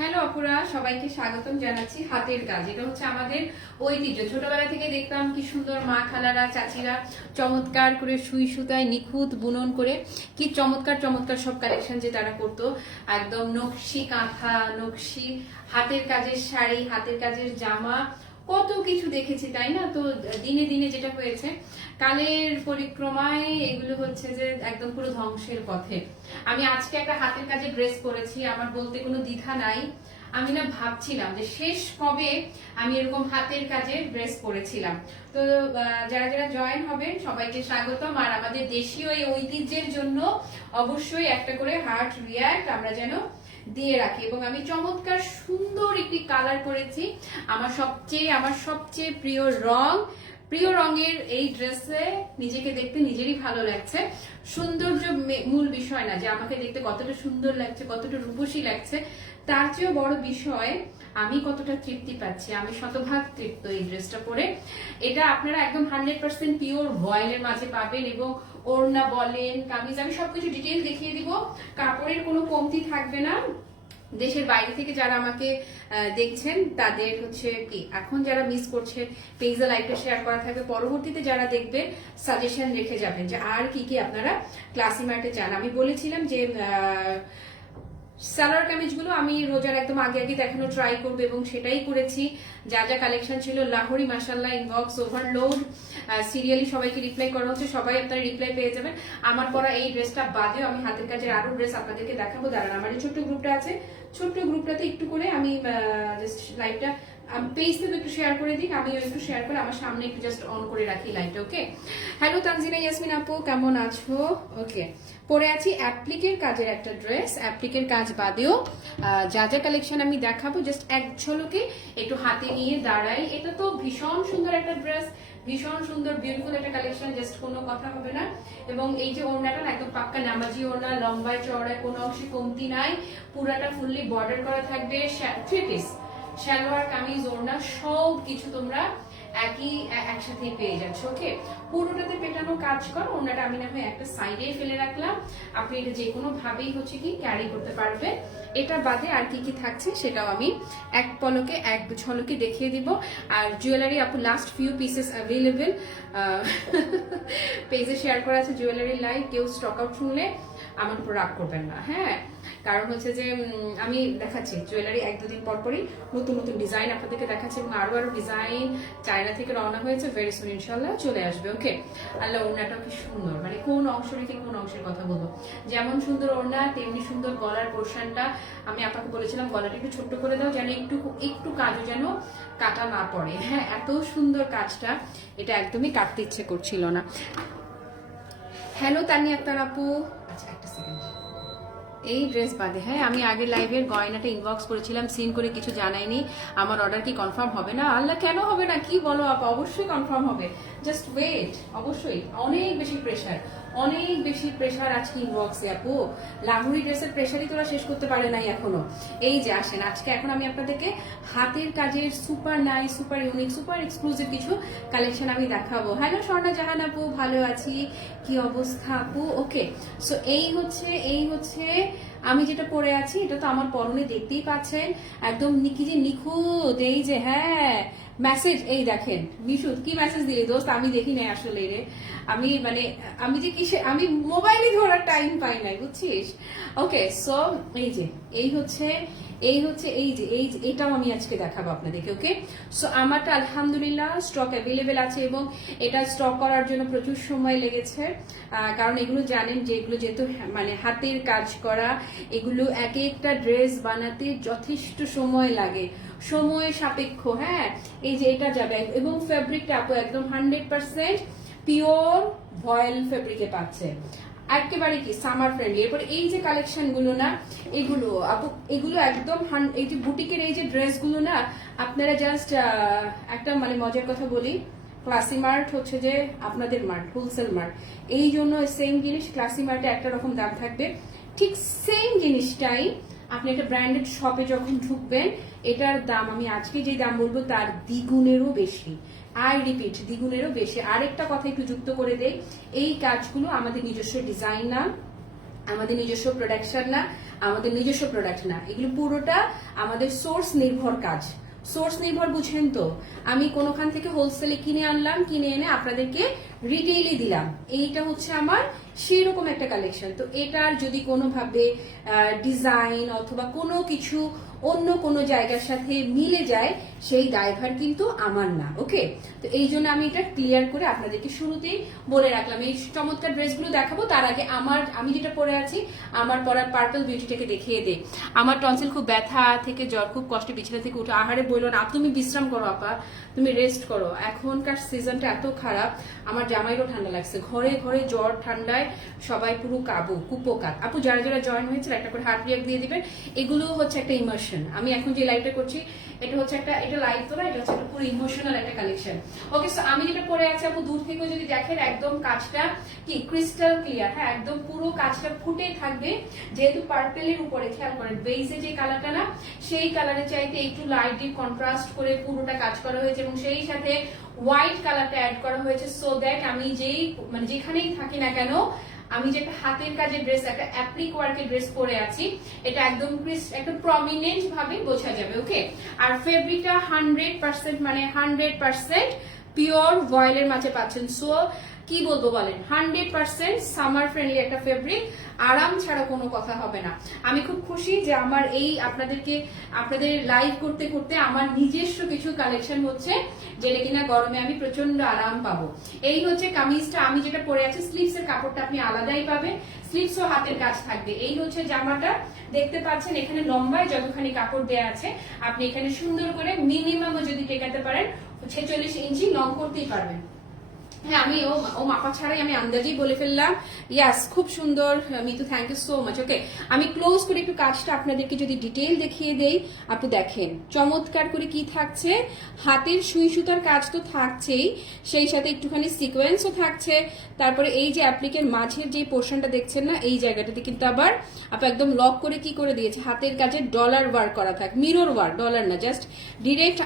Hello আপুরা, সবাইকে স্বাগতম জানাচ্ছি। হাতের কাজ, এটা হচ্ছে আমাদের ঐতিহ্য। ছোটবেলা থেকে দেখতাম কি সুন্দর মা খালারা চাচিরা চমৎকার করে সুই সুতায় নিখুঁত বুনন করে কি চমৎকার চমৎকার সব কালেকশন যে তারা করতো। একদম নকশি কাঁথা, নকশি হাতের কাজের শাড়ি, হাতের কাজের জামা, কত কিছু দেখেছি তাই না? তো দিনে দিনে যেটা হয়েছে, কালের পরিক্রমায় এগুলো হচ্ছে যে একদম পুরো ধ্বংসের পথে। আমি আজকে একটা হাতের কাজে ড্রেস পরেছি, আমার বলতে কোনো দ্বিধা নাই। আমি না ভাবছিলাম যে শেষ কবে আমি এরকম হাতের কাজে ড্রেস পরেছিলাম। তো যারা যারা জয়েন হবেন সবাইকে স্বাগতম। আর আমাদের দেশীয় এই ঐতিহ্যের জন্য অবশ্যই একটা করে হার্ট রিয়াক্ট আমরা যেন দিয়ে রাখি। এবং আমি চমৎকার সুন্দর একটি কালার করেছি, আমার সবচেয়ে প্রিয় রঙের এই ড্রেসে নিজেকে দেখতে নিজেরই ভালো লাগছে। সৌন্দর্য মূল বিষয় না, যে আমাকে দেখতে কতটা সুন্দর লাগছে, কতটা রূপসী লাগছে, তার চেয়েও বড় বিষয় আমি কতটা তৃপ্তি পাচ্ছি। আমি শতভাগ তৃপ্ত এই ড্রেসটা পরে। এটা আপনারা একদম 100% পিওর ভয়েলের মাঝে পাবেন। এবং ওড়না বলেন, কামিজ, আমি সবকিছু ডিটেইল দেখিয়ে দিব। কাপড়ের কোনো কমতি থাকবে না। দেশের বাইরে থেকে যারা আমাকে দেখছেন তাদের হচ্ছে কি, এখন যারা মিস করছে পেজে লাইভটা শেয়ার করা থাকবে, পরবর্তীতে যারা দেখবে সাজেশন রেখে যাবেন যে আর কি কি আপনারা ক্লাসি মার্টে চান। আমি বলেছিলাম যে সালোয়ার কামিজগুলো আমি রোজার একদম আগে আগে দেখানো ট্রাই করবো, এবং সেটাই করেছি। যা যা কালেকশন ছিল লাহোরি, মাশাআল্লাহ, ইনবক্স ওভারলোড, সিরিয়ালি সবাইকে রিপ্লাই করা হচ্ছে, সবাই আপনারা রিপ্লাই পেয়ে যাবেন। আমার পরা এই ড্রেসটা বাদেও আমি হাতের কাজের আরো ড্রেস আপনাদেরকে দেখাবো। দাঁড়ান, আমার এই ছোট্ট গ্রুপটা আছে, ছোট্ট গ্রুপটাতে একটু করে আমি জাস্ট লাইভটা পেজটা একটু শেয়ার করে দিই, আমিও একটু শেয়ার করে আমার সামনে একটু জাস্ট অন করে রাখি লাইভটা। ওকে, হ্যালো তানজিনা ইয়াসমিন আপু, কেমন আছো? ওকে, পরে আছি অ্যাপ্লিকের কাজের একটা ড্রেস। অ্যাপ্লিকের কাজ বাদেও যা যা কালেকশন আমি দেখাবো জাস্ট এক ঝলকে একটু হাতে নিয়ে দাঁড়াই। এটা তো ভীষণ সুন্দর একটা ড্রেস, ভীষণ সুন্দর বিউটিফুল একটা কালেকশন, জাস্ট কোনো কথা হবে না। এবং এই যে ওড়নাটা একদম পাক্কা নামাজি ওড়না, লম্বায় চওড়ায় কোনো অংশে কমতি নাই, পুরাটা ফুললি বর্ডার করা থাকবে। 3 পিস সালোয়ার কামিজ ওড়না সব কিছু তোমরা একসাথে পেয়ে যাচ্ছ। ওকে, পুরোটাতে পেটানো কাজ করো। ওড়নাটা আমি না হয় একটা সাইডে ফেলে রাখলাম, আপনি এটা যে কোনো ভাবেই হচ্ছে কি ক্যারি করতে পারবে। এটা বাদে আর কি কি থাকছে সেটাও আমি এক পলকে এক ঝলকে দেখিয়ে দিব। আর জুয়েলারি আপু লাস্ট ফিউ পিসেস অ্যাভেলেবেল, পেজে শেয়ার করা আছে জুয়েলারি লাইভ। কেউ স্টক আউট শুনলে আমার উপর রাগ করবেন না, হ্যাঁ? কারণ হচ্ছে যে আমি দেখাচ্ছি জুয়েলারি এক দুদিন পর পরই নতুন নতুন ডিজাইন আপনাদেরকে দেখাচ্ছি, এবং আরো আরো ডিজাইন চায়না থেকে রওনা হয়েছে, ভেরি সুন ইনশাল্লাহ চলে আসবে। ওকে, আল্লাহ, ওড়নাটাও কি সুন্দর, মানে কোন অংশ রেখে কোন অংশের কথা বলবো। যেমন সুন্দর ওড়না তেমনি সুন্দর গলার পোর্শনটা। আমি আপনাকে বলেছিলাম গলাটা একটু ছোট্ট করে দাও, যেন একটু কাজও যেন কাটা না পড়ে। হ্যাঁ, এত সুন্দর কাজটা, এটা একদমই কাটতে ইচ্ছে করছিল না। হ্যালো তানি আক্তার আপু, আচ্ছা একটা সেকেন্ড, এই ড্রেস বাদে হ্যাঁ আমি আগের লাইভের গয়নাটা ইনবক্স করেছিলাম, সিন করে কিছু জানাইনি। আমার অর্ডার কি কনফার্ম হবে না? আল্লাহ, কেন হবে না, কি বলো আপা, অবশ্যই কনফার্ম হবে, জাস্ট ওয়েট। অবশ্যই অনেক বেশি প্রেশার আজকে ইনবক্সে আপু। লাহুরি ড্রেসের প্রেশারই তোরা শেষ করতে পারে নাই এখনো। এই যে আসেন, আজকে এখন আমি আপনাদেরকে হাতের কাজের super nice, super unique, super exclusive কিছু কালেকশন আমি দেখাবো। হ্যালো স্বর্ণা জাহান আপু, ভালো আছি, কি অবস্থা আপু? ওকে, সো এই হচ্ছে আমি যেটা পরে আছি, এটা তো আমার পরনে দেখতেই পাচ্ছেন, একদম নিখুঁত। এই যে হ্যাঁ মেসেজ, এই দেখেন মিশু কি মেসেজ দিলি দোস্ত, আমি দেখি নাই আসলে রে, আমি যে কিসে, আমি মোবাইলে ধরার টাইম পাই নাই, বুঝছিস? ওকে, সো এই হচ্ছে এটাও আমি আজকে দেখাবো আপনাদেরকে। ওকে, সো আমারটা আলহামদুলিল্লাহ স্টক অ্যাভেলেবেল আছে, এবং এটা স্টক করার জন্য প্রচুর সময় লেগেছে। কারণ এগুলো জানেন যে এগুলো যেহেতু মানে হাতের কাজ করা, এগুলো এক একটা ড্রেস বানাতে যথেষ্ট সময় লাগে, সময় সাপেক্ষ। হ্যাঁ, এই যে এটা যাবে, এবং ফেব্রিকটা আপু একদম 100% পিওর ভয়েল ফেব্রিকে পাচ্ছে, একেবারে কি সামার ফ্রেন্ডলি। এরপরে এই যে কালেকশন গুলো না, এগুলো আপু, এগুলো একদম এই যে বুটিকের এই যে ড্রেস গুলো না, আপনারা জাস্ট একটা মানে মজার কথা বলি, ক্লাসি মার্ট হচ্ছে যে আপনাদের মার্ট, হোলসেল মার্ট, এই জন্য সেম জিনিস ক্লাসি মার্টে একটা রকম দাম থাকবে, ঠিক সেম জিনিসটাই আপনি একটা ব্র্যান্ডেড শপে যখন ঢুকবেন, এটার দাম আমি আজকে যে দাম বলবো তার দ্বিগুণেরও বেশি। আই রিপিট, দ্বিগুণেরও বেশি। আরেকটা কথা একটু যুক্ত করে দেই, এই কাজগুলো আমাদের নিজস্ব ডিজাইন না, আমাদের নিজস্ব প্রোডাকশন না, আমাদের নিজস্ব প্রোডাক্ট না, এগুলো পুরোটা আমাদের সোর্স নির্ভর কাজ। সোর্স নির্ভর বুঝেন তো, আমি কোনোখান থেকে হোলসেলে কিনে আনলাম, কিনে এনে আপনাদেরকে রিটেইলে দিলাম, এইটা হচ্ছে আমার সেরকম একটা কালেকশন। তো এটার যদি কোনোভাবে ডিজাইন অথবা কোনো কিছু অন্য কোনো জায়গার সাথে মিলে যায়, সেই দায়ভার কিন্তু আমার না। ওকে, তো এই জন্য আমি এটা ক্লিয়ার করে আপনাদেরকে শুরুতেই বলে রাখলাম। এই চমৎকার ড্রেসগুলো দেখাবো তার আগে আমি যেটা পরে আছি, আমার পরার পার্পল বিউটিটাকে দেখিয়ে দে। আমার টনসিল খুব ব্যথা থেকে জ্বর, খুব কষ্টে বিছানা থেকে উঠে, আহারে বললো না, তুমি বিশ্রাম করো আপা, তুমি রেস্ট করো, এখনকার সিজনটা এত খারাপ, আমার জামাইরও ঠান্ডা লাগছে, ঘরে ঘরে জ্বর ঠান্ডায় সবাই পুরো কাবু কুপোকাত। আপু যারা যারা জয়েন হয়েছে একটা করে হার্ট রিয়াক্ট দিয়ে দিবেন, এগুলো হচ্ছে একটা ইমোশন। আমি এখন যে লাইভটা করছি এটা হচ্ছে এটা লাইভ তো না, এটা হচ্ছে পুরো ইমোশনাল একটা কালেকশন। ওকে, সো আমি যেটা পরে আছি আপু দূর থেকে যদি দেখেন একদম কাজটা কি ক্রিস্টাল ক্লিয়ার, হ্যাঁ একদম পুরো কাজটা ফুটে থাকবে, যেহেতু পার্পেলের উপরে খেয়াল করেন বেসে যে কালারটা না, সেই কালারের চাইতে একটু লাইট ডিপ কন্ট্রাস্ট করে পুরোটা কাজ করা হয়েছে এবং সেই সাথে হোয়াইট কালারটা অ্যাড করা হয়েছে, সো দ্যাট আমি যেখানেই থাকি না কেন, আমি যে একটা হাতের কাজের ড্রেস, একটা অ্যাপ্লিক ওয়ার্কের ড্রেস পরে আছি, এটা একদম একদম প্রমিনেন্ট ভাবে বোঝা যাবে। ওকে, আর ফেব্রিকটা 100% মানে 100% পিওর ভয়েলের মাঝে পাচ্ছেন। সো কি বলবো বলেন, 100% সামার ফ্রেন্ডলি একটা ফেব্রিক, আরাম ছাড়া কোনো কথা হবে না। আমি খুব খুশি যে আমার এই আপনাদের লাইভ করতে করতে আমার নিজস্ব কিছু কালেকশন হচ্ছে, যেটা কিনা গরমে আমি প্রচন্ড আরাম পাবো। এই হচ্ছে কামিজটা, আমি যেটা পরে আছি, স্লিভস এর কাপড়টা আপনি আলাদাই পাবেন, স্লিভস ও হাতের কাজ থাকবে। এই হচ্ছে জামাটা, দেখতে পাচ্ছেন এখানে লম্বায় যতখানি কাপড় দেয়া আছে, আপনি এখানে সুন্দর করে মিনিমামও যদি টেকাতে পারেন 46 ইঞ্চি লং করতেই পারবেন। হ্যাঁ, আমি ও মাপা ছাড়াই আমি আন্দাজেই বলে ফেললাম। ইয়াস, খুব সুন্দর Mitu, thank you so much. Okay, আমি ক্লোজ করে একটু কাজটা আপনাদেরকে যদি ডিটেইল দেখিয়ে দেই, আপনি দেখেন চমৎকার করে কি থাকছে, হাতের সুই সুতার কাজ তো থাকছেই, সেই সাথে একটুখানি সিকোয়েন্সও থাকছে। তারপরে এই যে অ্যাপ্লিকের মাঝের যে পোর্শনটা দেখছেন না, এই জায়গাটাতে কিন্তু আবার একদম লক করে কি করে দিয়েছে, হাতের কাজে ডলার ওয়ার্ক করা থাক, মিরর ওয়ার্ক, ডলার না, জাস্ট ডিরেক্ট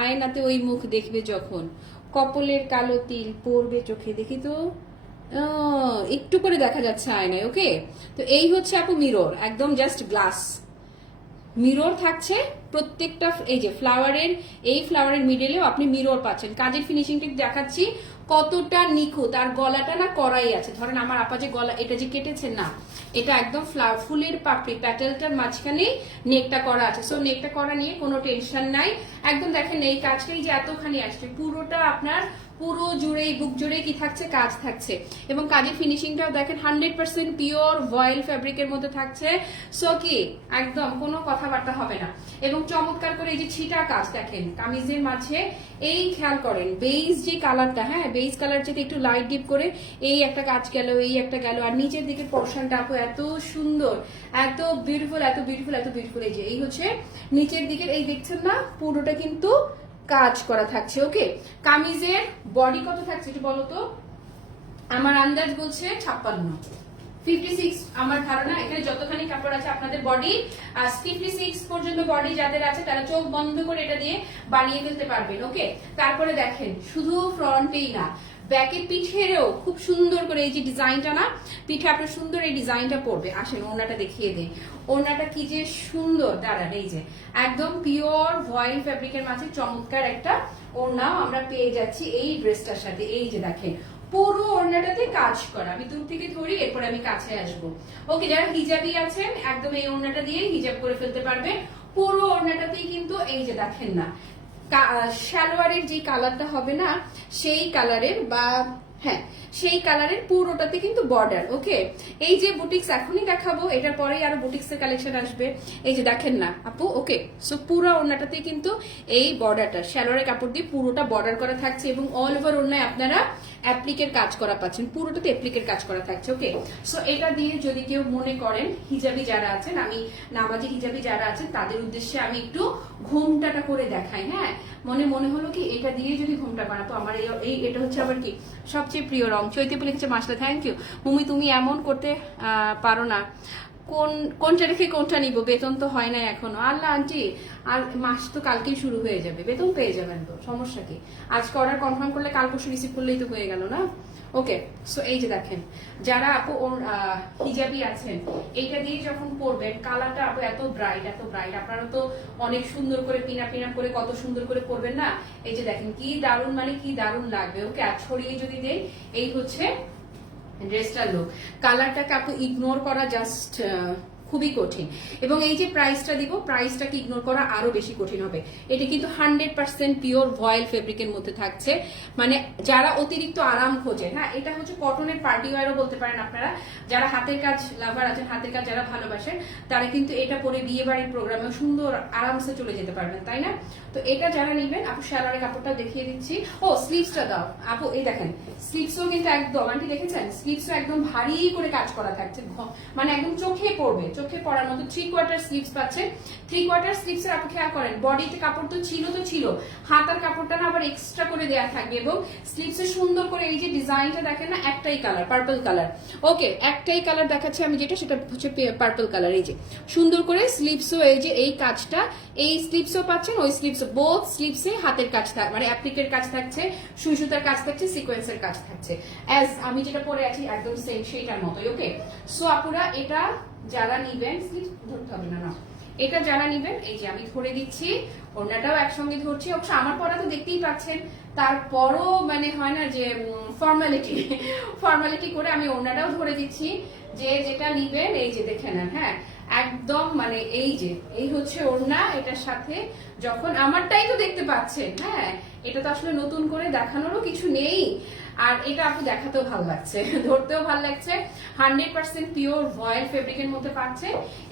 আয়নাতে ওই মুখ দেখবে যখন, কপলের কালো তিল পড়বে চোখে, দেখি তো একটু করে দেখা যাচ্ছে আয়নায়। ওকে, তো এই হচ্ছে আপু মিরর, একদম জাস্ট গ্লাস মিরর থাকছে প্রত্যেকটা। এই যে ফ্লাওয়ারের মিডলেও আপনি মিরর পাচ্ছেন। কাজের ফিনিশিংটা দেখাচ্ছি কতটা নিখুঁত, আর গলাটা না করাই আছে। ধরেন আমার আপা যে গলা এটা যে কেটেছেন না, এটা একদম ফুলের পাপড়ি প্যাটেলটার মাঝখানে নেকটা করা আছে। সো নেকটা করা নিয়ে কোনো টেনশন নাই, একদম দেখেন এই কাজটাই যে এতখানি আসছে, পুরোটা আপনার পুরো জুড়ে বুক জুড়ে কি থাকছে, কাজ থাকছে। এবং কাজের ফিনিশিংটাও দেখেন 100% পিওর ভয়েল ফ্যাব্রিকের মধ্যে থাকছে। সো কি একদম কোনো কথাবার্তা হবে না। এবং চমৎকার করে এই যে ছিটা কাজ দেখেন কামিজের মাঝে, এই খেয়াল করেন বেজ যে কালারটা, হ্যাঁ বেজ কালার যেটা একটু লাইট ডিপ করে এই একটা কাজ গেল, এই একটা গেল, আর নিচের দিকে পোর্শনটা আপু এত সুন্দর, এত বিউটিফুল, এত বিউটিফুল, এত বিউটিফুল। এই যে হচ্ছে নিচের দিকের এই দেখছেন না, পুরোটা কিন্তু কাজ করা থাকছে। ওকে, কামিজের বডি কত থাকছে একটু বলো তো? আমার আন্দাজ বলছে 56 আমার ধারণা। এখানে যতখানি কাপড় আছে আপনাদের বডি 56 পর্যন্ত বডি যাদের আছে তারা চোখ বন্ধ করে এটা দিয়ে বানিয়ে ফেলতে পারবেন। ওকে, তারপরে দেখেন শুধু ফ্রন্টেই না, ব্যাকের পিঠেরও খুব সুন্দর করে এই যে ডিজাইনটা না, পিঠে আপনার সুন্দর এই ডিজাইনটা পড়বে। আসেন ওড়নাটা দেখিয়ে দেই, ওড়নাটা কি যে সুন্দর, দাঁড়ান এই যে একদম পিওর ভয়েল ফ্যাব্রিকের মাঝে চমৎকার একটা ওড়না আমরা পেয়ে যাচ্ছি এই ড্রেসটার সাথে। এই যে দেখেন পুরো ওড়নাটাতে কাজ করা, আমি দূর থেকে ধরি এরপরে আমি কাছে আসবো। ওকে, যারা হিজাবি আছেন একদম এই ওড়নাটা দিয়ে হিজাব করে ফেলতে পারবে। পুরো ওড়নাটাতেই কিন্তু এই যে দেখেন না, সালোয়ারের যে কালারটা হবে না সেই কালারের, বা হ্যাঁ সেই কালারের পুরোটাতে কিন্তু বর্ডার। ওকে, এই যে বুটিক্স এখনই দেখাবো, এটার পরেই আরো বুটিক্স এর কালেকশন আসবে। এই যে দেখেন না আপু। ওকে, সো পুরো ওড়নাটাতে কিন্তু এই বর্ডারটা সালোয়ারের কাপড় দিয়ে পুরোটা বর্ডার করা থাকছে এবং অল ওভার ওড়নায় আপনারা অ্যাপ্লিকের কাজ করা পাচ্ছেন, পুরোটাতে অ্যাপ্লিকের কাজ করা থাকছে। ওকে, সো এটা দিয়ে যদি কেউ মনে করেন হিজাবি যারা আছেন, আমি নামাজি হিজাবি যারা আছেন তাদের উদ্দেশ্যে আমি একটু ঘোমটাটা করে দেখাই। হ্যাঁ, মনে হলো কি এটা দিয়ে যদি ঘোমটা বানাতো, আমার এটা হচ্ছে আবার কি সবচেয়ে প্রিয় রং। চৈতিপু লিখেছে মাসলা, থ্যাংক ইউ। মুমি তুমি এমন করতে পারো না, কোনটা রেখে কোনটা নিব, বেতন তো হয় না এখনো। আল্লাহ আন্টি, আর মাস তো কালকেই শুরু হয়ে যাবে, বেতন পেয়ে যাবেন তো, সমস্যা কি? আজকে অর্ডার কনফার্ম করলে কাল পরশু রিসিভ করলেই তো হয়ে গেল না। ওকে, সো এই যে দেখেন, যারা আপু হিজাবি আছেন, এইটা দিয়ে যখন পরবেন, কালারটা আপু এত ব্রাইট, এত ব্রাইট, আপনারা তো অনেক সুন্দর করে পিনা পিনা করে কত সুন্দর করে পরবেন না। এই যে দেখেন কি দারুণ, মানে কি দারুণ লাগবে। ওকে, আর ছড়িয়ে যদি দেই, এই হচ্ছে ড্রেসটার লুক। কালারটাকে আপু ইগনোর করা জাস্ট খুবই কঠিন, এবং এই যে প্রাইসটা দিব, প্রাইসটাকে ইগনোর করা আরো বেশি কঠিন হবে। এটা কিন্তু 100% পিওর ভয়েল ফেব্রিকের মধ্যে থাকছে, মানে যারা অতিরিক্ত আরাম খোঁজে, হ্যাঁ এটা হচ্ছে কটনের পার্টি ওয়্যারও বলতে পারেন আপনারা। যারা হাতের কাজ লাভার আছেন, হাতের কাজ যারা ভালোবাসেন, তারা কিন্তু এটা পরে বিয়ে বাড়ির প্রোগ্রামে সুন্দর আরামসে চলে যেতে পারবেন, তাই না? তো এটা যারা নিবেন, আপু সালোয়ারের কাপড়টা দেখিয়ে দিচ্ছি। ও স্লিভসটা দাও আপু, এই দেখেন স্লিভসও কিন্তু একদম, আন্টি দেখেছেন স্লিভসও একদম ভারী করে কাজ করা থাকছে, মানে একদম চোখে পড়বে, চোখে পড়ার মতো 3/4 স্লিভস পাচ্ছে। 3/4 স্লিভস এর আপু খেয়াল করেন, বডিতে কাপড় তো ছিল, হাতার কাপড়টা না আবার এক্সট্রা করে দেয়া থাকবে, এবং স্লিভস এ সুন্দর করে এই যে ডিজাইনটা দেখেন না, একটাই কালার, পার্পল কালার। ওকে, একটাই কালার দেখাচ্ছি আমি যেটা, সেটা হচ্ছে পার্পল কালার। এই যে সুন্দর করে স্লিভসও, এই যে এই কাজটা, এই স্লিভসও পাচ্ছেন, ওই স্লিভস, বোথ স্লিভসে হাতের কাজ থাকছে, মানে অ্যাপ্লিকের কাজ থাকছে, সুই সুতার কাজ থাকছে, সিকোয়েন্সের কাজ থাকছে, অ্যাজ আমি যেটা পরে আছি একদম সেম সেইটার মতোই। ওকে, সো আপুরা এটা যারা নিবেন, স্লিভ ধরতে হবে না, এটা যারা নিবেন, এই যে আমি ধরে দিচ্ছি, ওড়নাটাও একসঙ্গে ধরছি। অবশ্য আমার পরা তো দেখতেই পাচ্ছেন, তারপরও মানে হয় না যে ফর্মালিটি করে আমি ওড়নাটাও ধরে দিচ্ছি। যে যেটা নিবেন এই যে দেখে নেন, হ্যাঁ একদম, মানে এই যে এই হচ্ছে ওড়না, এটার সাথে যখন আমারটাই তো দেখতে পাচ্ছেন, হ্যাঁ এটা তো আসলে নতুন করে দেখানোরও কিছু নেই। আর এটা আপু দেখাতেও ভালো লাগছে, ধরতেও ভালো লাগছে, 100% পিওর ভয়েল ফেব্রিকের মধ্যে পাচ্ছে।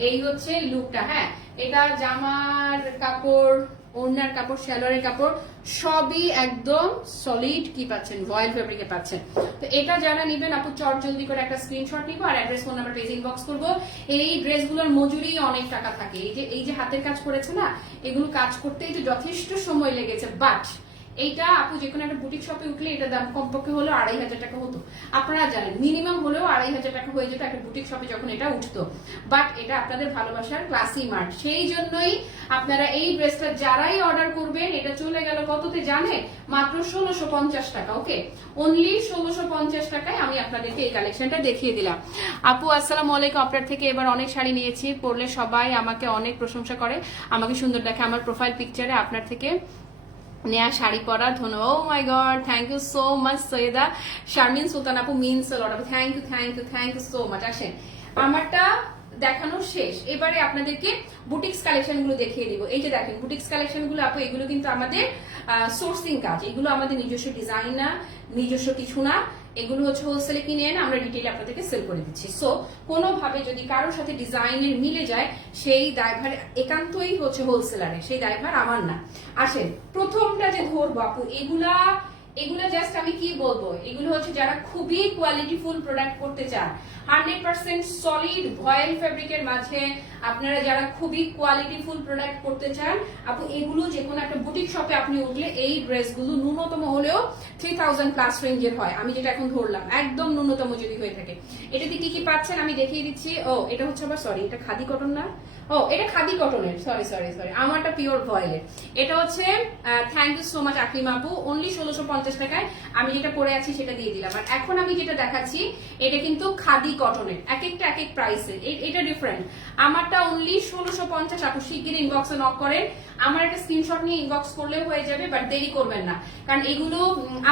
এই হচ্ছে লুকটা, হ্যাঁ এটা জামার কাপড়, ওড়নার কাপড়, সালোয়ারের কাপড় সবই একদম সলিড কি পাচ্ছেন, ভয়েল ফেব্রিকে পাচ্ছেন। তো এটা যারা নিবেন আপু চট জলদি করে একটা স্ক্রিনশট নিবো, আর address phone number page inbox করবো। এই ড্রেসগুলোর মজুরি অনেক টাকা থাকে, এই যে হাতের কাজ করেছে না, এগুলো কাজ করতেই তো যথেষ্ট সময় লেগেছে। বাট এইটা আপু যে কোনো একটা বুটিক শপে উঠলে এটা দাম কমপক্ষে হলো 2500 টাকা হতো, আপনারা জানেন মিনিমাম হলেও 2500 টাকা হয়ে যেত একটা বুটিক শপে যখন এটা উঠতো। বাট এটা আপনাদের ভালোবাসার ক্লাসি মার্ট, সেই জন্যই আপনারা এই ড্রেসটা যারাই অর্ডার করবেন, এটা চলে গেল কততে জানে, মাত্র 1650 টাকা। ওকে, অনলি 1650 টাকায় আমি আপনাদেরকে এই কালেকশনটা দেখিয়ে দিলাম। আপু আসসালামু আলাইকুম, আপনার থেকে এবার অনেক শাড়ি নিয়েছি, পরলে সবাই আমাকে অনেক প্রশংসা করে, আমাকে সুন্দর দেখে আমার প্রোফাইল পিকচারে আপনার থেকে নেয়া শাড়ি পরা, ধন্যবাদ। Oh my god, thank you so much Syeda Sharmin Sultan আপু, মিনস আ লট আপু, থ্যাংক ইউ সো মাচ। আসেন আমারটা দেখানো শেষ, এবারে আপনাদেরকে বুটিক্স কালেকশন গুলো দেখিয়ে দিব। এই যে দেখেন বুটিক্স কালেকশন গুলো আপু, এগুলো কিন্তু আমাদের সোর্সিং কাজ, এগুলো আমাদের নিজস্ব ডিজাইন না, নিজস্ব কিছু না, এগুলো হচ্ছে হোলসেলে কিনে এনে আমরা ডিটেইলে আপনাদেরকে সেল করে দিচ্ছি। সো কোনোভাবে যদি কারোর সাথে ডিজাইনের মিলে যায়, সেই দায়ভার একান্তই হচ্ছে হোলসেলারের, সেই দায়ভার আমার না। আসেন প্রথমটা যে ধরবো আপু, এগুলা জাস্ট আমি কি বলবো, এগুলো হচ্ছে যারা খুবই কোয়ালিটিফুল প্রোডাক্ট করতে চান, 100% সলিড ভয়েল ফেব্রিকের মাঝে আপনারা যারা খুবই কোয়ালিটিফুল প্রোডাক্ট করতে চান আপু, এগুলো যে কোনো একটা বুটিক শপে আপনি উঠলে এই ড্রেসগুলো ন্যূনতম হলেও 3000 প্লাস রেঞ্জের হয়। আমি যেটা এখন ধরলাম একদম ন্যূনতম যদি হয়ে থাকে। এটাতে কি কি পাচ্ছেন আমি দেখিয়ে দিচ্ছি। ও এটা হচ্ছে আবার, সরি এটা খাদি কটন না, ও এটা খাদি কটনের, সরি আমারটা পিওর ভয়েলের। এটা হচ্ছে thank you so much Aklima আপু, অনলি 1650 টাকায় আমি যেটা পরে আছি সেটা দিয়ে দিলাম। আর এখন আমি যেটা দেখাচ্ছি এটা কিন্তু খাদি কটনের, এক একটা এক এক প্রাইসের, এটা ডিফারেন্ট। আমারটা অনলি 1650 আপু, শিগগির ইনবক্সে নক করেন, আমার একটা স্ক্রিনশট নিয়ে ইনবক্স করলেও হয়ে যাবে, বাট দেরি করবেন না, কারণ এগুলো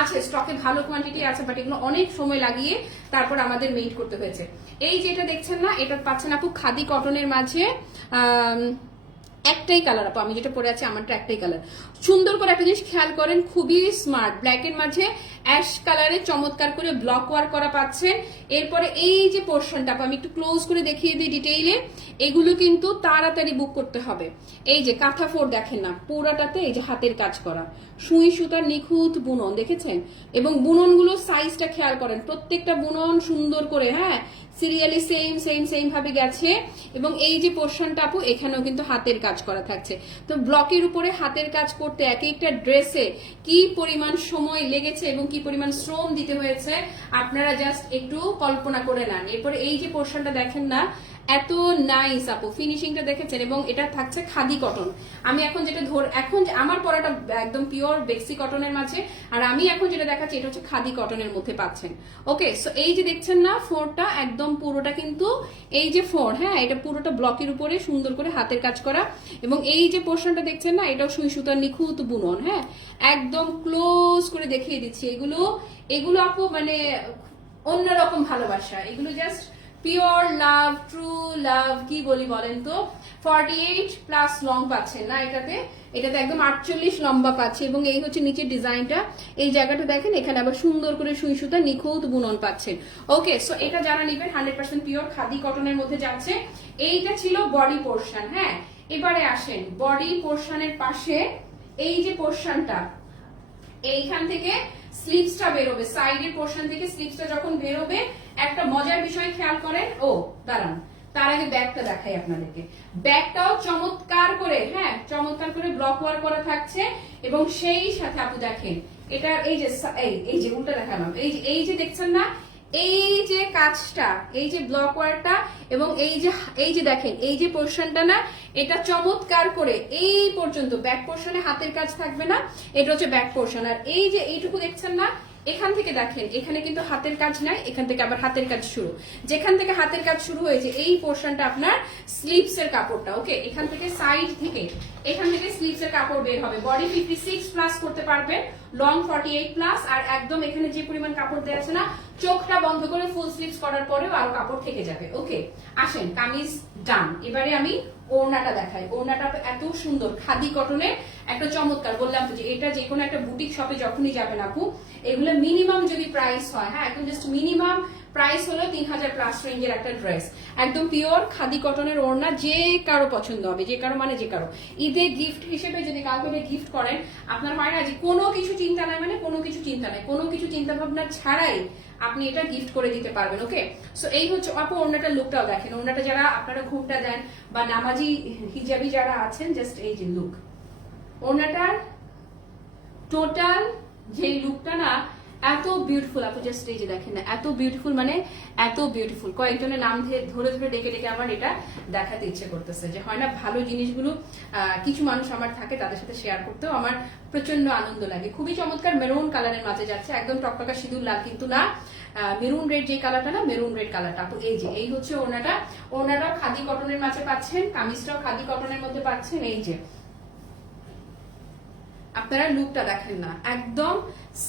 আছে স্টকে, ভালো কোয়ান্টিটি আছে, বাট এগুলো অনেক সময় লাগিয়ে তারপর আমাদের মেইট করতে হয়েছে। এই যেটা দেখছেন না, এটা পাচ্ছেন আপু খাদি কটনের মাঝে একটাই কালার আপু, আমি যেটা পরে আছি আমারটা একটাই কালার। সুন্দর করে একটা জিনিস খেয়াল করেন, খুবই স্মার্ট, ব্ল্যাক এর মাঝে অ্যাশ কালারে চমৎকার করে ব্লক ওয়ার্ক করা পাচ্ছেন। এরপরে এই যে পোর্শনটা আমি একটু ক্লোজ করে দেখিয়ে দিই ডিটেইলে, এগুলো কিন্তু তাড়াতাড়ি বুক করতে হবে। এই যে কাঁথা ফোর দেখেন না, পুরাটাতে এই যে হাতের কাজ করা, সুই সুতার নিখুঁত বুনন দেখেছেন, এবং বুননগুলো সাইজটা খেয়াল করেন, প্রত্যেকটা বুনন সুন্দর করে, হ্যাঁ সিরিয়ালি সেম ভাবে গেছে। এবং এই যে পোর্শনটা আপু, এখানেও কিন্তু হাতের কাজ করা থাকছে। তো ব্লকের উপরে হাতের কাজ করতে এক একটা ড্রেসে কি পরিমাণ সময় লেগেছে এবং কি পরিমাণ শ্রম দিতে হয়েছে আপনারা জাস্ট একটু কল্পনা করে নেন। এরপরে এই যে পোর্শনটা দেখেন না, এত নাইস আপু, ফিনিশিংটা দেখেছেন, এবং এটা থাকছে খাদি কটন। আমি এখন যেটা এখন আমার পরাটা একদম পিওর বেক্সি কটনের মাঝে, আর আমি এখন যেটা দেখাচ্ছি এটা হচ্ছে খাদি কটনের মধ্যে পাচ্ছেন। ওকে, সো এই যে দেখছেন না ফোরটা, একদম পুরোটা কিন্তু এই যে ফোর, হ্যাঁ এটা পুরোটা ব্লকের উপরে সুন্দর করে হাতের কাজ করা, এবং এই যে পোর্শনটা দেখছেন না এটাও সুই সুতার নিখুঁত বুনন। হ্যাঁ, একদম ক্লোজ করে দেখিয়ে দিচ্ছি। এগুলো আপু মানে অন্যরকম ভালোবাসা, এগুলো জাস্ট পিওর লাভ, ট্রু লাভ, কি বলি বলেন তো। 48+ লং পাচ্ছেন না এটাতে একদম 48 লম্বা পাচ্ছে, এবং এই হচ্ছে নিচের ডিজাইনটা, এই জায়গাটা দেখেন, এখানে আবার সুন্দর করে সুই সুতা নিখুঁত বুনন পাচ্ছেন। ওকে, সো এটা যারা নেবেন 100% পিওর খাদি কটনের মধ্যে যাচ্ছে। এইটা ছিল বডি পোর্শন। হ্যাঁ, এবারে আসেন বডি পোর্শনের পাশে এই যে পোর্শনটা, এইখান থেকে স্লিভসটা বেরোবে, সাইডের পোর্শন থেকে স্লিভসটা যখন বেরোবে, একটা মজার বিষয় খেয়াল করেন। ও দাঁড়ান, তার আগে ব্যাগটা দেখাই আপনাদেরকে। ব্যাগটাও চমৎকার করে, হ্যাঁ চমৎকার করে ব্লক ওয়ার্ক করা থাকছে, এবং সেই সাথে আপু দেখেন এটা এই যে উল্টা দেখালাম, এই যে দেখছেন না এই যে কাজটা, এই যে ব্লক ওয়ার্কটা, এবং এই যে দেখেন এই যে পোর্শনটা না, এটা চমৎকার করে এই পর্যন্ত ব্যাক পোর্শনে হাতের কাজ থাকবে না, এটা হচ্ছে ব্যাক পোর্শন। আর এই যে এইটুকু দেখছেন না, এখান থেকে দেখেন এখানে কিন্তু হাতের কাজ নাই, এখান থেকে আবার হাতের কাজ শুরু। যেখান থেকে হাতের কাজ শুরু হয়েছে এই পোর্শনটা আপনার স্লিভস এর কাপড়টা। ওকে, এখান থেকে সাইড থেকে এখান থেকে স্লিভস এর কাপড় বের হবে। বডি 56+ করতে পারবেন, লং 48+, আর একদম এখানে যে পরিমাণ কাপড় দেওয়া আছে না, চোখটা বন্ধ করে ফুল স্লিভস করার পরেও আরো কাপড় থেকে যাবে। ওকে, আসেন কামিজ ডান। এবারে আমি ওড়নাটা দেখাই। ওড়নাটা এত সুন্দর খাদি কটনের একটা চমৎকার, বললাম তো যে এটা যে কোনো একটা বুটিক শপে যখনই যাবেন আপু, এগুলো মিনিমাম যদি প্রাইস হয়, হ্যাঁ একদম জাস্ট মিনিমাম প্রাইস হলো 3000+ রেঞ্জের একটা ড্রেস, একদম পিওর খাদি কটনের ওড়না, যে কারো পছন্দ হবে, যে কারো মানে যে কারো ঈদে গিফট হিসেবে যদি কাউকে গিফট করেন, আপনার হয় না যে কোনো কিছু চিন্তা নাই, মানে কোনো কিছু চিন্তা নাই, কোনো কিছু চিন্তা ভাবনা ছাড়াই আপনি এটা গিফট করে দিতে পারবেন। ওকে, সো এই হচ্ছে আপু ওড়নাটার লুকটাও দেখেন। ওড়নাটা যারা আপনারা ঘুমটা দেন বা নামাজি হিজাবি যারা আছেন, জাস্ট এই যে লুক, ওড়নাটার টোটাল যে লুকটা না এত বিউটিফুল আপু, জাস্ট এই যে দেখেন না এত বিউটিফুল, মানে এত বিউটিফুল। কয়েকজনের নাম ধরে ধরে ডেকে ডেকে আমার এটা দেখাতে ইচ্ছে করতেছে, যে হয় না ভালো জিনিসগুলো কিছু মানুষ আমার থাকে তাদের সাথে শেয়ার করতেও আমার প্রচন্ড আনন্দ লাগে। খুবই চমৎকার মেরুন কালারের মাঝে যাচ্ছে, একদম টকটকা সিঁদুর লাল কিন্তু না, মেরুন রেড যে কালারটা না, মেরুন রেড কালারটা আপু। এই হচ্ছে ওড়নাটাও খাদি কটনের মাঝে পাচ্ছেন, কামিজটাও খাদি কটনের মধ্যে পাচ্ছেন। এই যে আপনারা লুকটা দেখেন না, একদম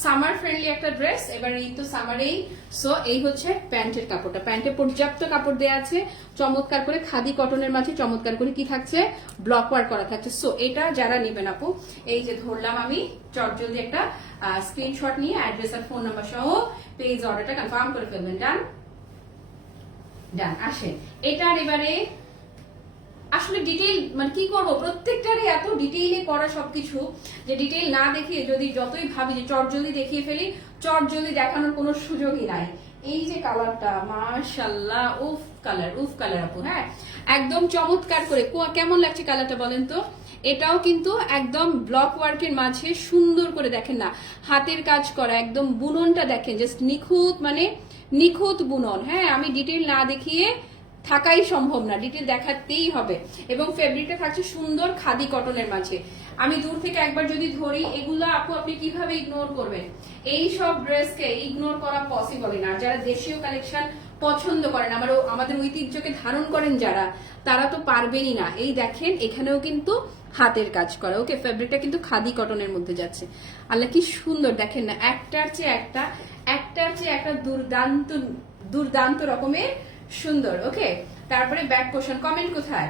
সামার ফ্রেন্ডলি একটা ড্রেস। এবার এই তো সামারেই, সো এই হচ্ছে প্যান্টের কাপড়টা, প্যান্টে পর্যাপ্ত কাপড় দেওয়া আছে, চমৎকার করে খাদি কটনের মাঝে চমৎকার করে কি থাকছে, ব্লক ওয়ার্ক করা থাকছে। সো এটা যারা নেবেন আপু, এই যে ধরলাম আমি চটজলদি একটা স্ক্রিনশট নিয়ে অ্যাড্রেস আর ফোন নাম্বার সহ পেজ অর্ডারটা কনফার্ম করে ফেলবেন। ডান ডান। আসেন এটার এবারে আসলে ডিটেইল মানে কি করব, প্রত্যেকটারই এত ডিটেইলে করা সবকিছু, যে ডিটেইল না দেখিয়ে যদি যতই ভাবি যে চট জলদি দেখিয়ে ফেলি, চট জলদি দেখানোর কোনো সুযোগই নাই। এই যে কালারটা মাশাআল্লাহ, উফ কালার আপু, হ্যাঁ একদম চমৎকার করে। কেমন লাগছে কালারটা বলেন তো? এটাও কিন্তু একদম ব্লক ওয়ার্কের মাঝে সুন্দর করে দেখেন না হাতের কাজ করা, একদম বুননটা দেখেন জাস্ট নিখুঁত, মানে নিখুঁত বুনন। হ্যাঁ, আমি ডিটেইল না দেখিয়ে থাকাই সম্ভব না, ডিটেল দেখাতেই হবে। এবং ফেব্রিকটা থাকছে সুন্দর খাদি কটনের মাঝে। আমি দূর থেকে একবার যদি ধরি, এগুলো আপু আপনি কিভাবে ইগনোর করবেন? এই সব ড্রেসকে ইগনোর করা পসিবল না। যারা দেশীয় কালেকশন পছন্দ করেন, আমাদের ঐতিহ্যকে ধারণ করেন যারা, তারা তো পারবেনই না। এই দেখেন এখানেও কিন্তু হাতের কাজ করা। ওকে, ফেব্রিকটা কিন্তু খাদি কটনের মধ্যে যাচ্ছে। আল্লাহ কি সুন্দর দেখেন না, একটার চেয়ে একটা দুর্দান্ত রকমের সুন্দর। ওকে, তারপরে ব্যাক পোর্শন, কমেন্ট কোথায়?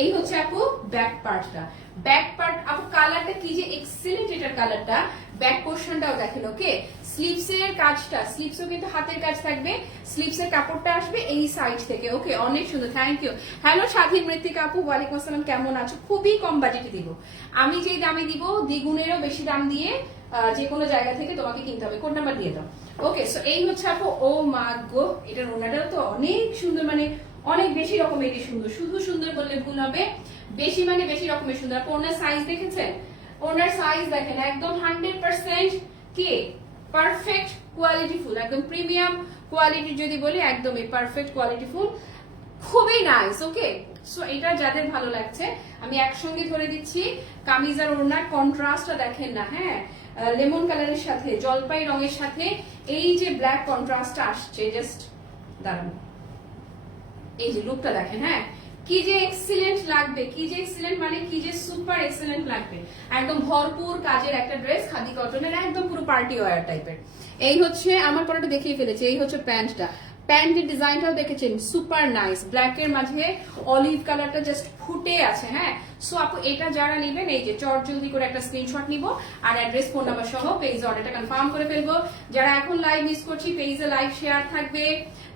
এই হচ্ছে আপু ব্যাক পার্টটা। ব্যাক পার্ট আপু কালারটা কি যে এক্সেলেন্ট, এটার কালারটা। ব্যাক পোর্শনটাও দেখেন। ওকে, স্লিভস এর কাজটা, স্লিভসও কিন্তু হাতের কাজ থাকবে, স্লিভস এর কাপড়টা আসবে এই সাইড থেকে। ওকে, অনেক সুন্দর, থ্যাংক ইউ। হ্যালো স্বাধীন মৃত্তিকা আপু, ওয়ালাইকুম আসসালাম, কেমন আছো? খুবই কম বাজেটে দিব আমি, যেই দামে দিব দ্বিগুণেরও বেশি দাম দিয়ে যে কোনো জায়গা থেকে তোমাকে কিনতে হবে। কোড নাম্বার দিয়ে দাও। ওকে, সো এই হচ্ছে আপু, ও মা গো, এটার ওনাটাও তো অনেক সুন্দর, মানে অনেক বেশি রকমেরই সুন্দর। শুধু সুন্দর বললে ভুল হবে, বেশি মানে বেশি রকমের সুন্দর। আপু ওনার সাইজ দেখেছেন? ওনার সাইজ দেখেন, একদম 100% কি পারফেক্ট কোয়ালিটি ফুল, একদম প্রিমিয়াম কোয়ালিটি যদি বলি, একদমই পারফেক্ট কোয়ালিটি ফুল। খুবই নাইস। ওকে, সো এটা যাদের ভালো লাগছে আমি একসঙ্গে ধরে দিচ্ছি। কামিজ আর ওড়নার কন্ট্রাস্টটা দেখেন না, হ্যাঁ, লেমন কালারের সাথে জলপাই রঙের সাথে এই যে ব্ল্যাক কন্ট্রাস্টটা আসছে, জাস্ট দারুণ। এই যে লুকটা দেখেন, হ্যাঁ, কি যে এক্সিলেন্ট লাগবে, কি যে এক্সিলেন্ট মানে কি যে সুপার এক্সিলেন্ট লাগবে। একদম ভরপুর কাজের একটা ড্রেস, খাদি কটনের, একদম পুরো পার্টি ওয়্যার টাইপের। এই হচ্ছে আমার পরাটা দেখিয়ে ফেলেছে, এই হচ্ছে প্যান্টটা। প্যান্টের ডিজাইনটাও দেখেছেন সুপার নাইস, ব্ল্যাক এর মাঝে অলিভ কালারটা জাস্ট ফুটে আছে। হ্যাঁ, সো আপু এটা যারা নেবেন এই যে চট জলদি করে একটা স্ক্রিনশট নিব আর অ্যাড্রেস ফোন নাম্বার সহ পেজে অর্ডারটা কনফার্ম করে ফেলবো। যারা এখন লাইভ মিস করছি, পেজে লাইভ শেয়ার থাকবে,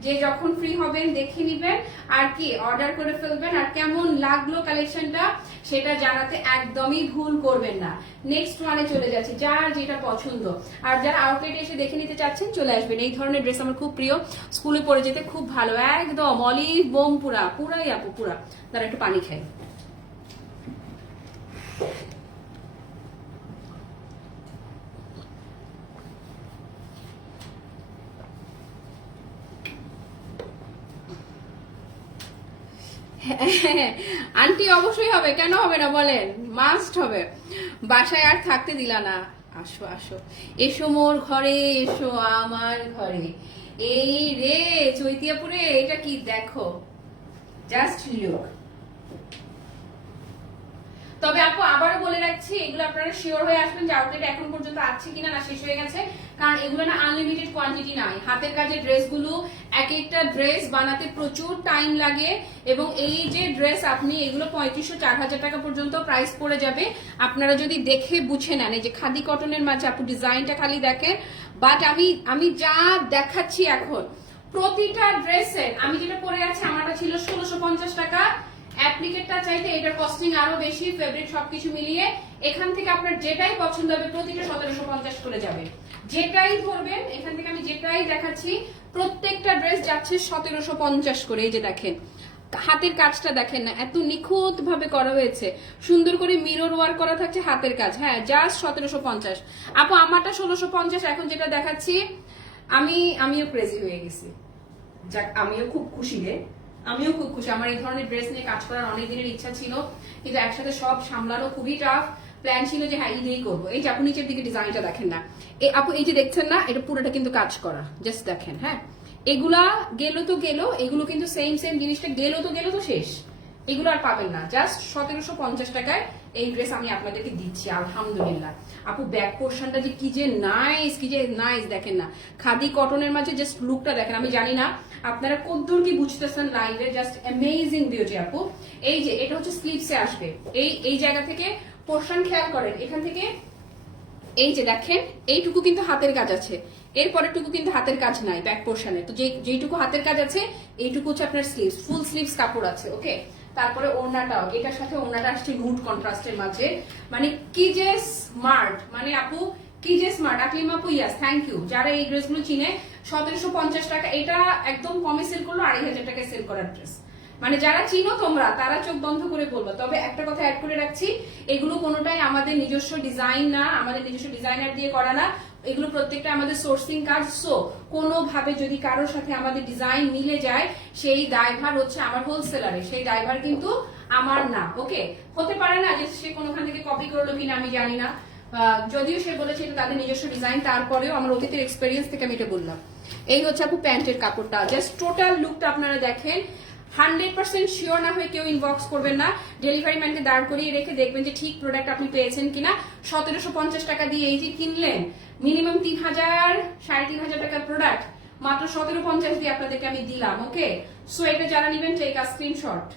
যে যখন ফ্রি হবেন দেখে নিবেন আর কি অর্ডার করে ফেলবেন। আর কেমন লাগলো কালেকশনটা সেটা জানাতে একদমই ভুল করবেন না। নেক্সট ওয়ানে চলে যাচ্ছি, যার যেটা পছন্দ। আর যারা আউটলেটে এসে দেখে নিতে চাচ্ছেন চলে আসবেন। এই ধরনের ড্রেস আমার খুব প্রিয়, স্কুলে পরে যেতে খুব ভালো, একদম অলিভ বোম পুরাই আপু পুরা। তারা একটু পানি খায়। আন্টি অবশ্যই হবে, কেন হবে না বলেন, মাস্ট হবে। বাসায় আর থাকতে দিলা না, আসো আসো, এসো মোর ঘরে, এসো আমার ঘরে। এই রে চৈতিয়াপুরে, এটা কি দেখো, জাস্ট লুক। তবে আপু আবারও বলে রাখছি, এগুলো আপনারা শিওর হয়ে আসবেন যে আউটলেট এখন পর্যন্ত আছে কিনা, না শেষ হয়ে গেছে, কারণ এগুলো না আনলিমিটেড কোয়ান্টিটি নাই। হাতের কাজের ড্রেসগুলো এক একটা ড্রেস বানাতে প্রচুর টাইম লাগে, এবং এই যে ড্রেস আপনি এগুলো 3500-4000 টাকা পর্যন্ত প্রাইস পড়ে যাবে আপনারা যদি দেখে বুঝে নেন। এই যে খাদি কটনের মাঝে আপু ডিজাইনটা খালি দেখেন, বাট আমি যা দেখাচ্ছি এখন প্রতিটা ড্রেসের, আমি যেটা পরে আছি আমারটা ছিল 1650 টাকা। অ্যাপ্লিকেটটা চাইতে এটার কস্টিং আরো বেশি, ফেব্রিক সবকিছু মিলিয়ে। এখান থেকে আপনার যেটাই পছন্দ হবে প্রতিটা 1750 করে যাবে। যেটাই ধরবেন এখান থেকে, আমি যেটাই দেখাচ্ছি প্রত্যেকটা ড্রেস যাচ্ছে 1750 করে। এই যে দেখেন হাতের কাজটা দেখেন না, এত নিখুঁত ভাবে করা হয়েছে, সুন্দর করে মিরর ওয়ার্ক করা থাকছে হাতের কাজ। হ্যাঁ, জাস্ট 1750। আপু আমারটা 1650, এখন যেটা দেখাচ্ছি আমিও ক্রেজি হয়ে গেছি। যাক, আমিও খুব খুশি রে, আমিও খুব খুশি। আমার এই ধরনের ড্রেস নিয়ে কাজ করার অনেক দিনের ইচ্ছা ছিল, কিন্তু একসাথে সব সামলানো খুবই টাফ। প্ল্যান ছিল যে হ্যাঁ ঈদেই করবো। এই যে আপু নিচের দিকে ডিজাইনটা দেখেন না, এই আপু এই যে দেখছেন না, এটা পুরোটা কিন্তু কাজ করা, জাস্ট দেখেন। হ্যাঁ, এগুলা গেল তো গেল, এগুলো কিন্তু সেম জিনিসটা গেল তো শেষ, এগুলো আর পাবেন না। জাস্ট 1750 টাকায় এই ড্রেস আমি আপনাদেরকে দিচ্ছি, আলহামদুলিল্লাহ। আপু ব্যাক পোর্শনটা যে কি যে নাইস দেখেন না, খাদি কটনের মাঝে জাস্ট লুকটা দেখেন। আমি জানি না আপনারা কতদূর কি বুঝতেছেন লাইভে, জাস্ট অ্যামেজিং বিউটি আপু। এই যে এটা হচ্ছে স্লিভসে আসবে, এই জায়গা থেকে পোর্শন খেয়াল করেন, এখান থেকে এই যে দেখেন এইটুকু কিন্তু হাতের কাজ আছে, এরপরেরটুকু কিন্তু হাতের কাজ নাই ব্যাক পোর্শনে। তো যেইটুকু হাতের কাজ আছে এইটুকু হচ্ছে আপনার স্লিভস, ফুল স্লিভস কাপড় আছে। ওকে, তারপরে ওড়নাটাও, এটার সাথে ওড়নাটা আসছে নুড কন্ট্রাস্টের মাঝে। মানে কি যে স্মার্ট, মানে আপু কি যে স্মার্ট। আকলিমা আপু ইয়াস, থ্যাংক ইউ। যারা এই ড্রেসগুলো চিনে, 1750 টাকা, এটা একদম কমে সেল করলো 2500 টাকায় সেল করার ড্রেস। মানে যারা চিনো তোমরা, তারা চোখ বন্ধ করে বলবো। তবে একটা কথা অ্যাড করে রাখছি, এগুলো কোনোটাই আমাদের নিজস্ব ডিজাইন না, আমাদের নিজস্ব ডিজাইনার দিয়ে করা না, এগুলো প্রত্যেকটা আমাদের সোর্সিং কাজ। সো কোনোভাবে যদি কারোর সাথে আমাদের ডিজাইন মিলে যায়, সেই দায়ভার হচ্ছে আমার হোলসেলারে, সেই দায়ভার কিন্তু আমার না। ওকে, হতে পারে না যে সে কোনোখান থেকে কপি করলো কিনা আমি জানি না, যদিও সে বলেছে এটা তাদের নিজস্ব ডিজাইন, তারপরেও আমার অতীতের এক্সপেরিয়েন্স থেকে আমি এটা বললাম। এই হচ্ছে আপু প্যান্টের কাপড়টা, জাস্ট টোটাল লুকটা আপনারা দেখেন। 100% শিওর না হয়ে কেউ ইনবক্স করবেন না, ডেলিভারি ম্যানকে দাঁড় করিয়ে রেখে দেখবেন যে ঠিক প্রোডাক্ট আপনি পেয়েছেন কিনা। 1750 টাকা দিয়ে এই যে কিনলেন, মিনিমাম 3000-3500 টাকার প্রোডাক্ট মাত্র 1750 দিয়ে আপনাদেরকে আমি দিলাম। ওকে, সো এটা যারা নেবেন টেক আ স্ক্রিনশট,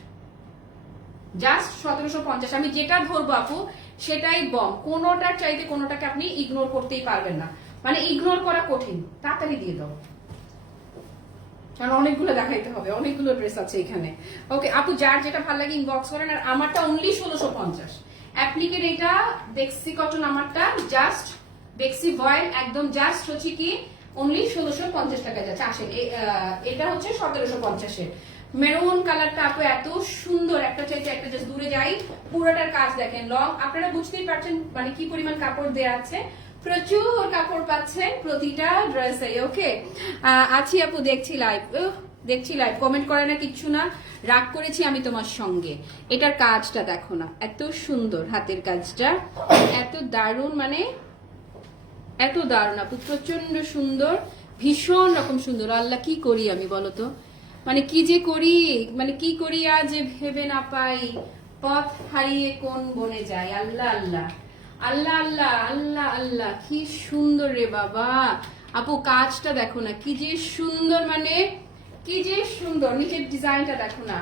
জাস্ট 1750। আমি যেটা ধরবো আপু সেটাই বম, কোনোটার চাইতে কোনোটাকে আপনি ইগনোর করতেই পারবেন না, মানে ইগনোর করা কঠিন। তাড়াতাড়ি দিয়ে দাও, কারণ অনেকগুলো দেখাইতে হবে, অনেকগুলো ড্রেস আছে এখানে। ওকে আপু, যার যেটা ভালো লাগে ইনবক্স করেন। আর আমারটা অনলি 1650 অ্যাপ্লিকের, এটা বেক্সি কটন, আমারটা জাস্ট বেক্সি ভয়েল, একদম জাস্ট হচ্ছে কি অনলি 1650 টাকা যাচ্ছে। আসেন, এটা হচ্ছে 1750-এর মেরুন কালারটা আপু এত সুন্দর, একটা চাইতে একটা জাস্ট দূরে যাই। পুরোটার কাজ দেখেন, লং, আপনারা বুঝতেই পারছেন মানে কি পরিমাণ কাপড় দেওয়া আছে, প্রচুর কাপড় পাচ্ছেন প্রতিটা ড্রেসে। ওকে, আছি আপু, দেখছি লাইভ। দেখছি লাইভ, কমেন্ট করে না, কিচ্ছু না, রাগ করেছি আমি তোমার সঙ্গে। এটার কাজটা দেখো না, এত সুন্দর হাতের কাজটা, এত দারুণ, মানে এত দারুণ আপু, প্রচন্ড সুন্দর, ভীষণ রকম সুন্দর। আল্লাহ কি করি আমি বলো তো, মানে কি যে করি, মানে কি করি আজ ভেবে না পাই, পথ হারিয়ে কোন বনে যায়। আল্লাহ আল্লাহ আল্লাহ আল্লাহ আল্লাহ আল্লাহ, কি সুন্দর রে বাবা। আপু কাজটা দেখো না, কি যে সুন্দর, মানে কি যে সুন্দর, নিচের ডিজাইনটা দেখো না,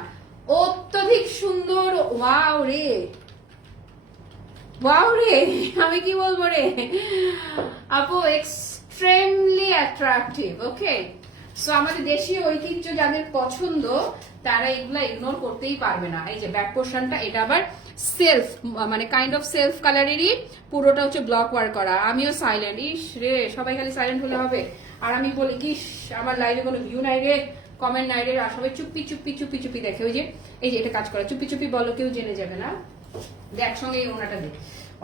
অত্যধিক সুন্দর। ওয়াও রে, ওয়াও রে, আমি কি বলবো রে আপু, এক্সট্রিমলি অ্যাট্রাকটিভ। ওকে, সো আমাদের দেশীয় ঐতিহ্য যাদের পছন্দ তারা এগুলা ইগনোর করতেই পারবে না। এই যে ব্যাক পোর্শনটা, এটা আবার সেলফ, মানে কাইন্ড অফ সেলফ কালারেরই, পুরোটা হচ্ছে ব্লক ওয়ার্ক করা। আমিও সাইলেন্ট, ইস রে, সবাই খালি সাইলেন্ট হলে হবে, আর আমি বলি কি আমার লাইভে কোনো ভিউ নাই রে, কমেন্ট নাই রে, আর সবাই চুপি চুপি চুপি চুপি দেখে। ওই যে এই যে এটা কাজ করা, চুপি চুপি বলো, কেউ জেনে যাবে না। একসঙ্গে এই ওনাটা দেখ,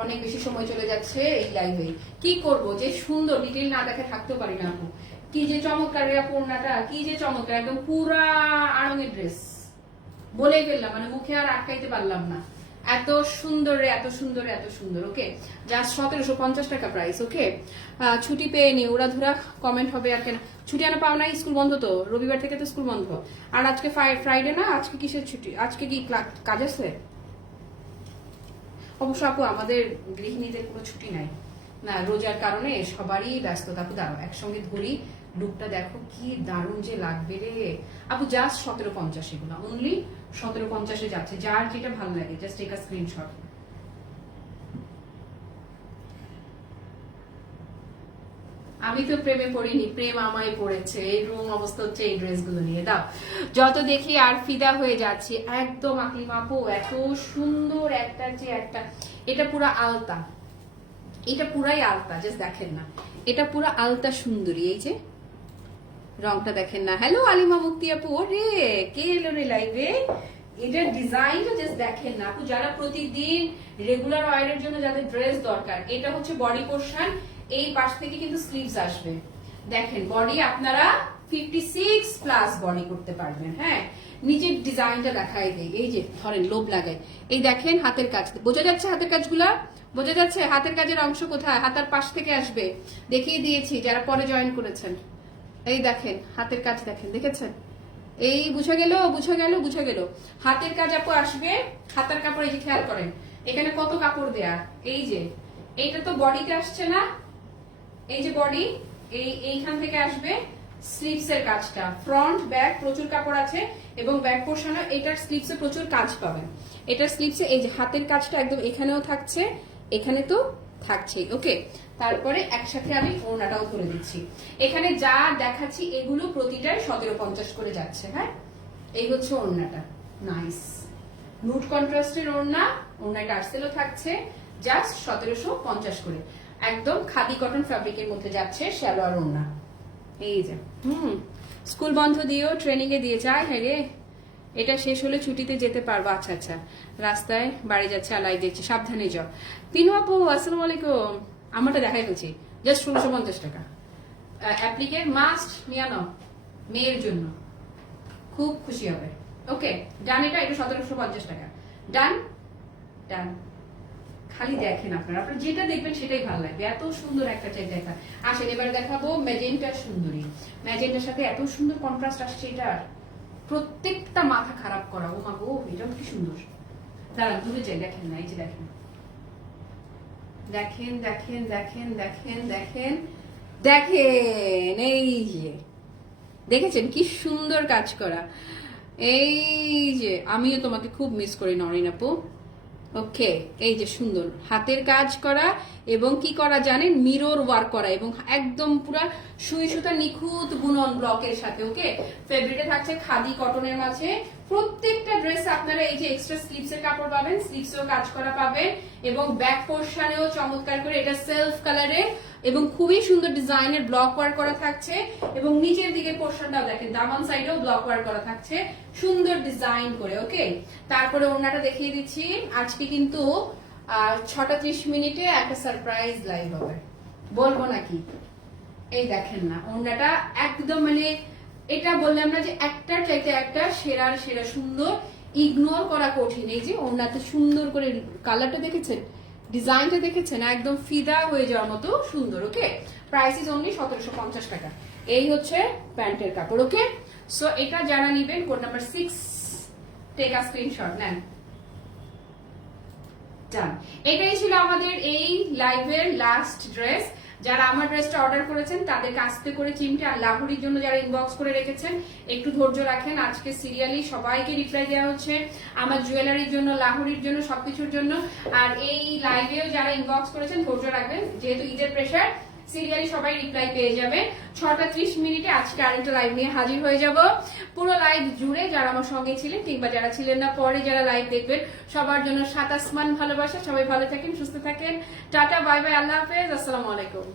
অনেক বেশি সময় চলে যাচ্ছে এই লাইভে, কি করব, যে সুন্দর ডিটেইল না দেখে থাকতেও পারি না আপু। কি যে চমৎকার রে ওনাটা, কি যে চমৎকার, একদম পুরা আড়ঙের ড্রেস, বলেই ফেললাম, মানে মুখে আর আটকাইতে পারলাম না, এত সুন্দর রে, এত সুন্দর, এত সুন্দর। ওকে, জাস্ট 1750 টাকা প্রাইস। ওকে, ছুটি পেয়ে নি, ওরা ধরা কমেন্ট হবে আর কেন, ছুটি আনা পাও নাই, স্কুল বন্ধ তো, রবিবার থেকে তো স্কুল বন্ধ, আর আজকে ফ্রাইডে না, আজকে কিসের ছুটি, আজকে কি কাজ আছে? অবশ্য আপু আমাদের গৃহিণীদের কোনো ছুটি নাই না, রোজার কারণে সবারই ব্যস্ততা। আপু দাঁড়াও একসঙ্গে ধরি, লুকটা দেখো কি দারুণ যে লাগবে রে আপু। জাস্ট 1750, এগুলো অনলি 1750-এ যাচ্ছে, যার যেটা ভালো লাগে জাস্ট টেক আ স্ক্রিনশট। আমি তো প্রেমে পড়িনি, প্রেম আমায় পড়েছে, এই রুম অবস্থা হচ্ছে এই ড্রেসগুলো নিয়ে। দাও যত দেখি আর ফিদা হয়ে যাচ্ছে, একদম আকলিম আপু, এত সুন্দর একটা যে একটা, এটা পুরো আলতা, এটা পুরাই আলতা, জাস্ট দেখেন না, এটা পুরো আলতা সুন্দরী। এই যে রংটা দেখেন না। হ্যালো আলিমা মুক্তি আপু, রে কে এলো রে লাইভে, এটার ডিজাইনটা জাস্ট দেখেন না আপু। যারা প্রতিদিন রেগুলার ওয়্যারের জন্য যাদের ড্রেস দরকার, এটা হচ্ছে বডি পোর্শন, এই পাশ থেকে কিন্তু স্লিভস আসবে। দেখেন বডি আপনারা 56 প্লাস বডি করতে পারবেন। হ্যাঁ, নিচের ডিজাইনটা দেখাই দেই, এই যে ধরেন লোভ লাগায়, এই দেখেন হাতের কাজ, বোঝা যাচ্ছে হাতের কাজগুলা, বোঝা যাচ্ছে হাতের কাজের অংশ কোথায়, হাতার পাশ থেকে আসবে, দেখিয়ে দিয়েছি যারা পরে জয়েন করেছেন। এই দেখেন হাতের কাজ, দেখেন, দেখেছেন, এই বুঝা গেল, বুঝা গেল, বুঝা গেল। হাতের কাজ আপু আসবে, হাতার কাপড়, এই যে খেয়াল করেন এখানে কত কাপড় দেয়া, এই যে এইটা তো বডিতে আসছে না, এই যে বডি, এইখান থেকে আসবে স্লিভস এর কাজটা, ফ্রন্ট ব্যাক প্রচুর কাপড় আছে, এবং ব্যাক পোর্শনে এটার স্লিভস এ প্রচুর কাজ পাবেন। এটার স্লিভস এ এই যে হাতের কাজটা একদম এখানেও থাকছে, এখানে তো থাকছেই। ওকে, তারপরে একসাথে আমি ওড়নাটাও ধরে দিচ্ছি। এখানে যা দেখাচ্ছি এগুলো প্রতিটাই 1750 করে যাচ্ছে। হ্যাঁ, এই হচ্ছে ওড়নাটা, নাইস নুড কন্ট্রাস্টের ওড়না, ওড়নাটা আর্সেলও থাকছে, জাস্ট 1750 করে, একদম খাদি কটন ফ্যাব্রিকের মধ্যে যাচ্ছে সালোয়ার ওড়না। এই যে স্কুল বন্ধ দিয়েও ট্রেনিং এ দিয়ে যায়। হ্যাঁ রে, এটা শেষ হলে ছুটিতে যেতে পারবো। আচ্ছা আচ্ছা, রাস্তায় বাড়ি যাচ্ছে, আলাই দেখছি, সাবধানে যাও। পিনু আপু আসসালামু আলাইকুম, আমারটা দেখাই ফেলছি, জাস্ট 1650 টাকা। অ্যাপ্লিকের মাস্ট নিয়ে নাও, মেয়ের জন্য খুব খুশি হবে। ওকে ডান, এটা 1750 টাকা, ডান ডান। খালি দেখেন আপনারা, আপনারা যেটা দেখবেন সেটাই ভালো লাগবে, এত সুন্দর একটা চাই দেখা। আসেন এবার দেখাবো ম্যাজেন্টা সুন্দরী, ম্যাজেন্টার সাথে এত সুন্দর কন্ট্রাস্ট আসছে, এটার প্রত্যেকটা মাথা খারাপ করা। ও মা গো, এটাও কি সুন্দর, দাঁড়ান দূরে যাই, দেখেন না, এই যে দেখেন, দেখেন দেখেন দেখেন দেখেন দেখেন দেখেন, এই যে দেখেছেন কি সুন্দর কাজ করা। এই যে আমিও তোমাকে খুব মিস করি নরিন আপু। ওকে, এই যে সুন্দর হাতের কাজ করা, এবং কি করা জানেন, মিরর ওয়ার্ক করা, এবং একদম পুরা সুই সুতা নিখুঁত বুনন ব্লকের সাথে। ওকে, ফেব্রিকে থাকছে খাদি কটনের মাঝে। প্রত্যেকটা ড্রেসে আপনারা এই যে এক্সট্রা স্লিভস এর কাপড় পাবেন, স্লিভসেও কাজ করা পাবেন, এবং ব্যাক পোর্শনেও চমৎকার করে এটা সেলফ কালারে এবং খুবই সুন্দর ডিজাইনের ব্লক ওয়ার্ক করা থাকছে, এবং নিচের দিকে পোর্শনটাও দেখেন দামান সাইডেও ব্লক ওয়ার্ক করা থাকছে সুন্দর ডিজাইন করে। ওকে, তারপরে ওড়নাটা দেখিয়ে দিচ্ছি। আজকে কিন্তু 6:30 একটা সারপ্রাইজ লাইভ হবে, বলবো নাকি? এই দেখেন না ওড়নাটা একদম মানে এটা বললাম না যে একটার চাইতে একটা সেরার সেরা সুন্দর, ইগনোর করা কঠিন। এই যে ওনাতে সুন্দর করে কালারটা দেখেছেন, ডিজাইনটা দেখেছেন, একদম ফিদা হয়ে যাওয়ার মতো সুন্দর। ওকে, প্রাইস ইজ অনলি 1750 টাকা। এই হচ্ছে প্যান্টের কাপড়। ওকে, সো এটা যারা নেবেন code number 6 take a screenshot নেন। ডান, এটাই ছিল আমাদের এই লাইভের লাস্ট ড্রেস। যারা আমার ড্রেসটা অর্ডার করেছেন তাদেরকে আস্তে করে চিমটে, আর লাহুরির জন্য যারা ইনবক্স করে রেখেছেন একটু ধৈর্য রাখেন, আজকে সিরিয়ালি সবাইকে রিপ্লাই দেওয়া হচ্ছে, আমার জুয়েলারির জন্য, লাহুরির জন্য, সবকিছুর জন্য। আর এই লাইভেও যারা ইনবক্স করেছেন ধৈর্য রাখবেন, যেহেতু ঈদের প্রেশার, সিরিয়ালি সবাই রিপ্লাই পেয়ে যাবে। 6:30 আজকে আরেকটা লাইভ নিয়ে হাজির হয়ে যাব। পুরো লাইভ জুড়ে যারা আমার সঙ্গে ছিলেন কিংবা যারা ছিলেন না, পরে যারা লাইভ দেখবেন, সবার জন্য 7 আসমান ভালোবাসা। সবাই ভালো থাকেন, সুস্থ থাকেন, টাটা, বাই বাই, আল্লাহ হাফেজ, আসসালামু আলাইকুম।